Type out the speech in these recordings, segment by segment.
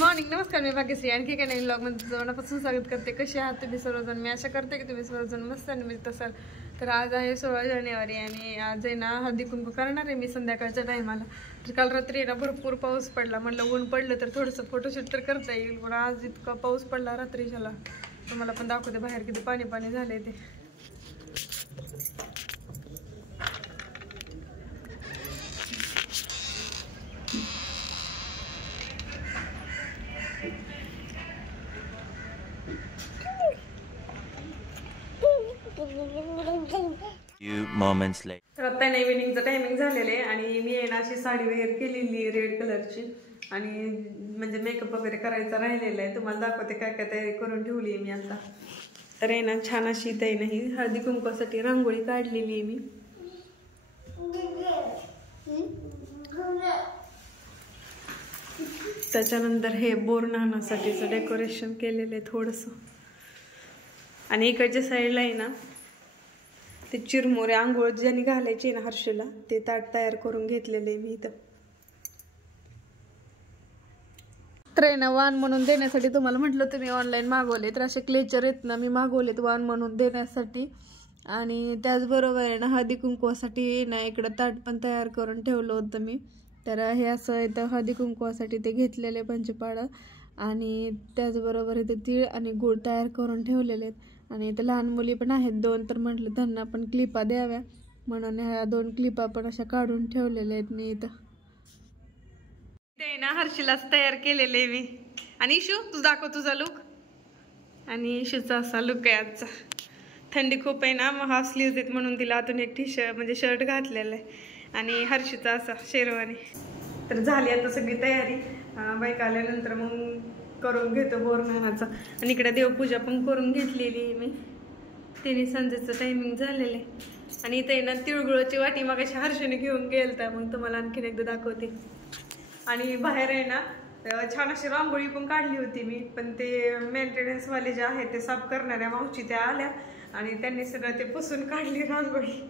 Morning, नमस्कार. मी भाग्यश्री आणखी काही नवीन ब्लॉग मध्ये मनापासून स्वागत करते. कसे आहात तुम्ही सर्वजण? मी आशा करते की तुम्ही सर्वजण मस्त आणि मजेत असाल. तर आज आहे 16 जानेवारी आणि आज आहे ना हळदी कुंकू करणार आहे मी संध्याकाळच्या टायमाला. तर काल रात्री ना भरपूर पाऊस पडला, म्हणलं ऊन पडलं तर थोडंसं फोटोशूट तर करता येईल, पण आज इतका पाऊस पडला रात्रीच्याला. तुम्हाला पण दाखवते बाहेर किती पाणी पाणी झाले ते. Few moments later. तर आता नाही इव्हिनिंगचं टायमिंग झालेलं आहे आणि मी आहे ना अशी साडी वगैरे केलेली रेड कलरची आणि म्हणजे मेकअप वगैरे करायचा राहिलेला आहे. तुम्हाला दाखवते काय काय तयारी करून ठेवली आहे मी आता. तर आहे ना छान अशी इथे नाही हळदी कुंकवासाठी रांगोळी काढलेली आहे मी. त्याच्यानंतर हे बोरनानासाठीचं डेकोरेशन केलेलं आहे थोडंसं. आणि इकडच्या साईडला आहे ना ते चिरमुरे आंघोळ ज्यांनी घालायची ना हर्षूला ते ताट तयार करून घेतलेले मी इथं. तर आहे ना वाण म्हणून देण्यासाठी तुम्हाला म्हटलं तुम्ही ऑनलाईन मागवले तर असे क्लेचर आहेत ना मी मागवलेत वाण म्हणून देण्यासाठी. आणि त्याचबरोबर आहे ना हळदी कुंकवासाठी ना इकडं ताट पण तयार करून ठेवलं होतं मी. तर हे असं इथं हळदी कुंकवासाठी ते घेतलेले पंचपाळं आणि त्याचबरोबर इथे तीळ आणि गूळ तयार करून ठेवलेले आहेत. आणि इथं लहान मुली पण आहेत 2, तर म्हटलं त्यांना पण क्लिपा द्याव्या म्हणून ह्या 2 क्लिपा पण अशा काढून ठेवलेल्या आहेत मी इथं. ते ना हर्षीलाच तयार केलेले आहे मी. आणि इशू तू दाखव तुझा लुक. आणि इशूचा असा लुक आहे आजचा. थंडी खूप आहे ना, मग हाफ स्लीव्ज आहेत म्हणून तिला आतून एक म्हणजे शर्ट घातलेलं आहे. आणि हर्षीचा असा शेरवानी. तर झाली आता सगळी तयारी. बाईक आल्यानंतर मग करून घेतो बोरनानाचा. आणि इकडे देवपूजा पण करून घेतलेली आहे मी. तिने संजेचं टायमिंग झालेलं आहे. आणि इथे ना तिळगुळाची वाटी मग अशी हर्षीने घेऊन गेलता, मग तुम्हाला आणखीन एकदा दाखवते. आणि बाहेर आहे ना छान अशी रांगोळी पण काढली होती मी, पण ते मेंटेनन्सवाले जे आहे ते साफ करणाऱ्या मावशी त्या आल्या आणि त्यांनी सगळं ते पुसून काढली रांगोळी.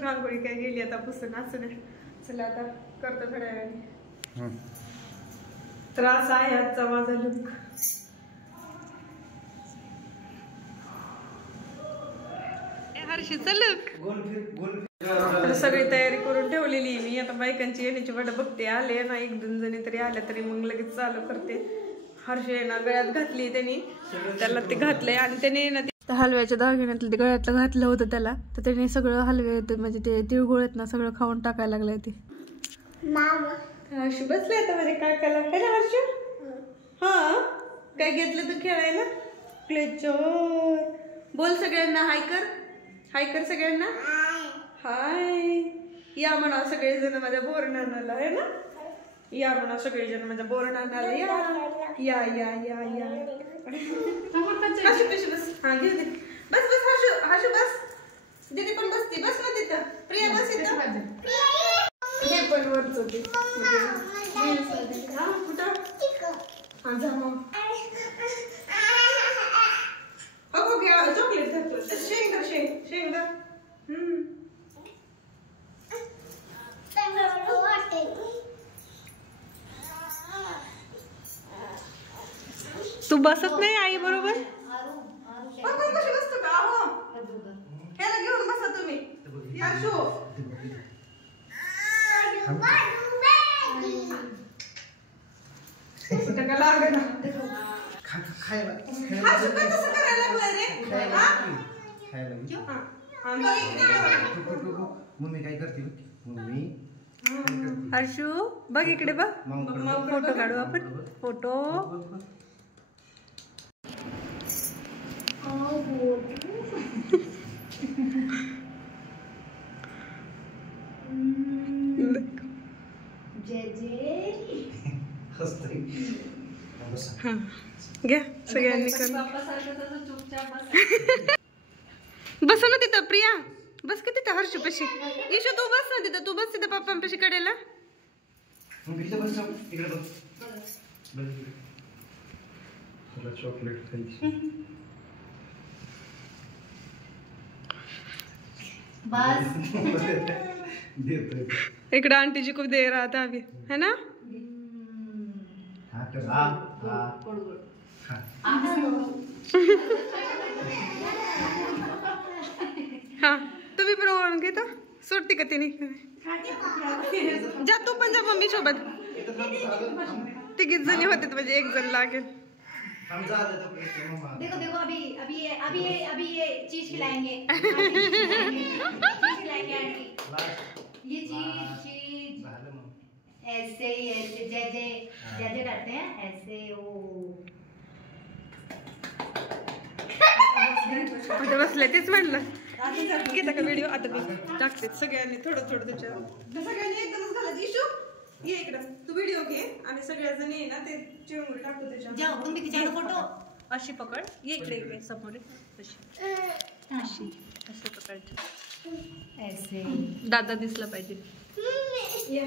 रांगोळी काय गेली आता पुसून, असं नाही. चला आता करतो थोड्या वेळाने. तर असा आहे आजचा माझा लुक. हर्षीचा लुक. तर सगळी तयारी करून ठेवलेली मी. आता बायकांची येण्याची वाट बघते. आले ना 1-2 जणी तरी आल्या तरी मग लगेच चालू करते. हर्षी आहे ना गळ्यात घातली त्यांनी, त्याला ते घातलंय आणि त्याने ना ते हलव्याच्या दागिन्यातलं ते गळ्यातलं घातलं होतं त्याला. तर त्याने सगळं हलवे म्हणजे ते तिळगुळ आहेत ना सगळं खाऊन टाकायला लागलंय ते. हर्षू बसले आता म्हणजे काय केलं है ना हर्षू? हा काय घेतलं तू खेळायला? क्लेचर. बोल सगळ्यांना हाय कर. हाय कर सगळ्यांना. हाय. या म्हणा सगळेजण माझ्या बोरनानाला आहे ना. या म्हणा सगळेजण माझ्या बोरनानाला. या या या या या. हर्षू कशी बस. हा घे दे. बस बस हर्षू. हर्षू बस. दीदी पण बसती. बस ना तिथं. प्रिया बस इथं. हे पण वरच होते. कुठं हा जा मग. हो घ्या चॉकलेट घातलं. शेंग शेंग शेंग. तू बसत नाही आई बरोबर? कशी बसतो का? हो ह्याला घेऊन बसा तुम्ही. मम्मी काय करते? हर्षू बघ इकडे बघ. फोटो काढू आपण. फोटो. घ्या सगळ्यांनी कर. बस ना तिथं प्रिया. बस का तिथं हर्षू पशी. ईशू तू बस ना तिथं. तू बस तिथं पप्पांपाशी कडेला. इकडे आंटी जी को दे रहा था अभी है ना. हा तुम्ही पण ओळून घेता सुट्टी का तिने जा तू पण जा मम्मी सोबत तिघीच जणी होते म्हणजे एक जण लागेल देखो देखो अभी ये चीज खिलाएंगे आंटी ये चीज ऐसे ही ऐसे जैसे जैसे करते हैं ऐसे वो बसले तेच म्हणलं घेता का व्हिडिओ आता मी टाकते सगळ्यांनी थोडं थोडं त्याच्यावर सगळ्यांनी एकदमच घालायचं इशू ये इकडं तू व्हिडिओ घे आम्ही सगळ्याजणी आहे ना ते चिरमुरी टाकतो त्याच्यावर जाओ तुम भी खिंचा लो फोटो अशी पकड ये इकडे इकडे समोर अशी अशी अशी पकडायची ऐसे दादा दिसला पाहिजे ये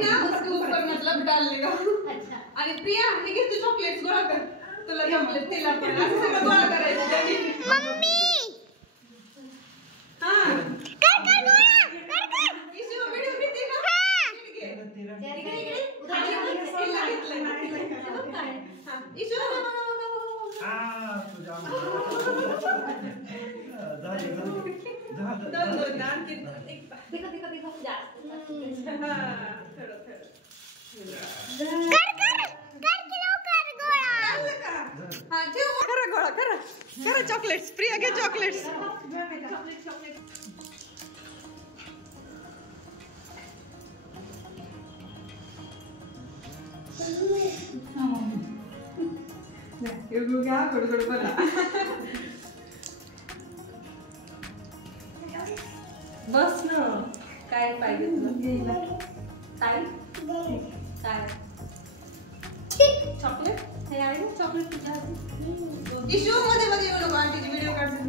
ना उसके ऊपर मतलब डालने का अच्छा आणि प्रिया हे घे तू चॉकलेट्स गोळा कर तुला चॉकलेट तिला पण असं सगळं गोळा करायचं मम्मी हां कर गोळा कर इशू व्हिडिओ घेते ना इशू देखो देखो देखो जा करा चॉकलेट्स प्रिया घे चॉकलेट्स बस ना काय पाहिजे तुला काय काय चॉकलेट हे आहे ना चॉकलेट तुझ्या इशू मध्ये मध्ये येऊ नको आंटीची व्हिडिओ काढते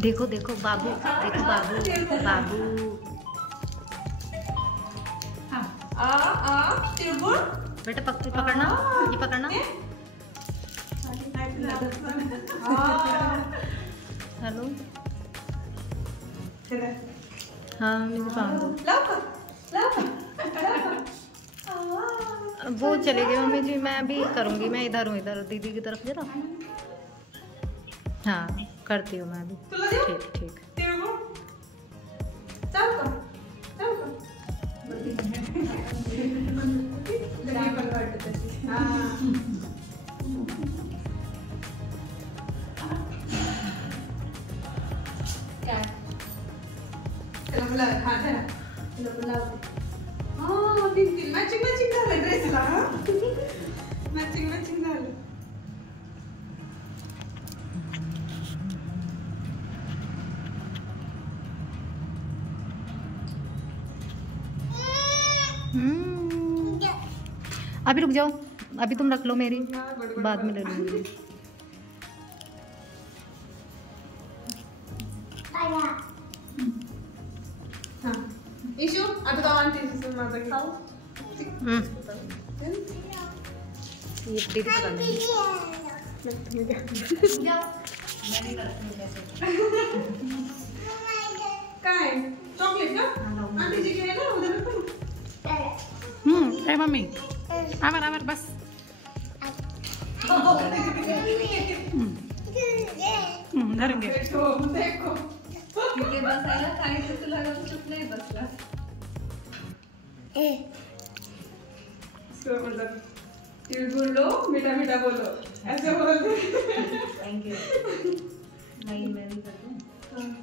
देखो देखो बाबू देखो बाबू बाबू आ तिरगुळ बेटा पकड़ना ये पकड़ना हेलो हाँ मुझे पाँच वो चले गए मम्मी जी मैं अभी करूँगी मैं इधर हूँ इधर दीदी की तरफ जरा हाँ करती हूँ मैं अभी ठीक ठीक तिरगुळ चल का मॅचिंग झालं ड्रेसला मॅचिंग झालं अभी रुक जाओ अभी तुम रख लो मेरी बाद में ले लूंगी इशू आता तो आंटी माझा खाऊ ये दीदी पकड़ लेंगे काय चॉकलेट का आंटीची घे ना उद्या ए मम्मी आवर बस धरेंगे देखो इथे बसायला सांगितलं तुला चुप नाही बसला मतलब तिळगुळ लो मीठा मीठा बोलो ऐसे बोलते थैंक यू मैं भी करती हूँ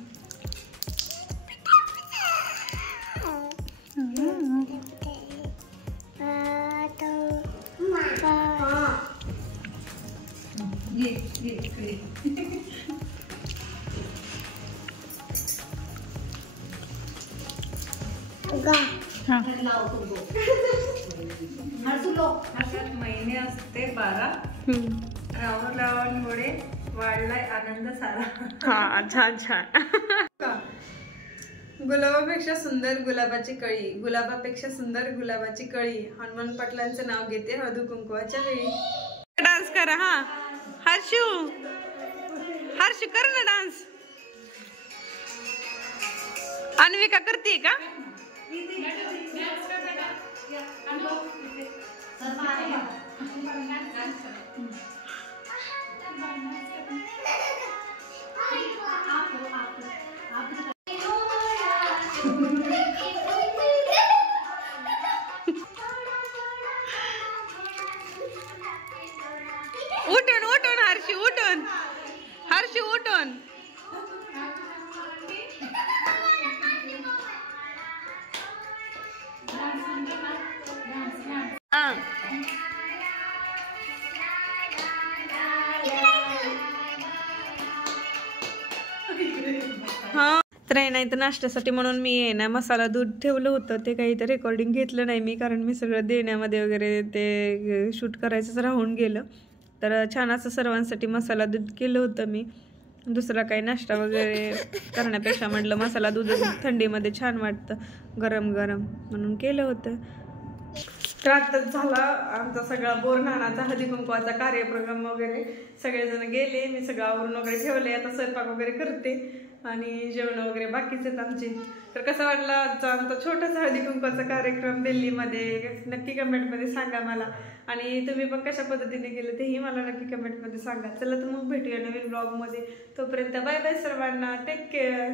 ये महिने असते 12 रावणामुळे वाढलाय आनंद सारा हा छान छान गुलाबापेक्षा सुंदर गुलाबाची कळी गुलाबापेक्षा सुंदर गुलाबाची कळी हनुमान पाटलांचं नाव घेते हळदी कुंकवाच्या वेळी डान्स करा हा हर्षू हर्षी कर ना डान्स. अन्विका करते का? उठून उठून हर्षी उठून. हर्षी उठून. हा तर नाही तर नाश्त्यासाठी म्हणून मी आहे ना मसाला दूध ठेवलं होतं. ते काही तर रेकॉर्डिंग घेतलं नाही मी, कारण मी सगळं देण्यामध्ये वगैरे ते शूट करायचंच राहून गेलं. तर छान असं सर्वांसाठी मसाला दूध केलं होतं मी. दुसरा काही नाश्ता वगैरे करण्यापेक्षा म्हटलं मसाला दूध थंडीमध्ये छान वाटतं गरम गरम, म्हणून केलं होतं. तर आताच झाला आमचा सगळा बोरनानाचा हळदी कुंकवाचा कार्यक्रम वगैरे. सगळेजण गेले, मी सगळं आवरून वगैरे ठेवले. आता स्वयंपाक वगैरे करते आणि जेवण वगैरे बाकीच आहेत आमचे. तर कसं वाटलं आजचा आमचा छोटासा हळदी कुंकवाचा कार्यक्रम दिल्लीमध्ये, नक्की कमेंटमध्ये सांगा मला. आणि तुम्ही पण कशा पद्धतीने केलं तेही मला नक्की कमेंटमध्ये सांगा. चला तर मग भेटूया नवीन ब्लॉगमध्ये. तोपर्यंत बाय बाय सर्वांना, टेक केअर.